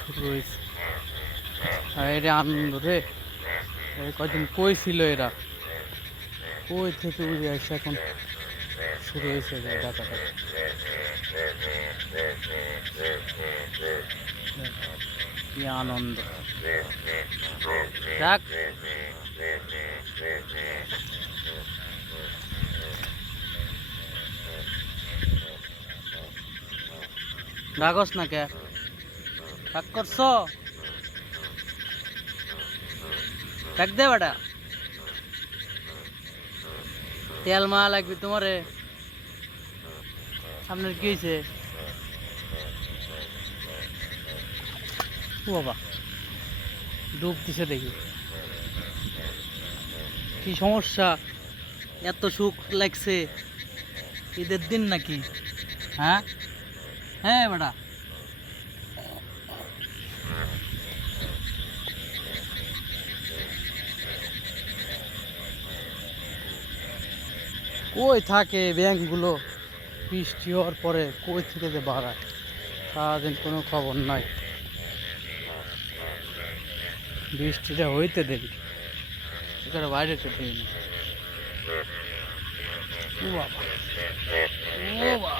শুরু হয়েছে। আর এটা আনন্দ রে, কদিন কই ছিল এরা, কই থেকে উড়ে আসছে, এখন শুরু হয়েছে ডাকাটা। কি আনন্দ, যাক। ডাকস না কে, ডাক করছ, ডাক দে বেটা, তেল মা লাগবে তোমারে। আপনার কি হয়েছে? ও বাবা, ডুব দিছে দেখি, কি সমস্যা, এত সুখ লাগছে, ঈদের দিন নাকি? হ্যাঁ হ্যাঁ বেটা, কই থাকে ব্যাংকগুলো, বৃষ্টি হওয়ার পরে কই থেকে যে বাড়ায়, সারাদিন কোনো খবর নাই। বৃষ্টিটা হইতে দেরি, এখানে বাইরে তো দেরি না। ও বাবা, ও বাবা,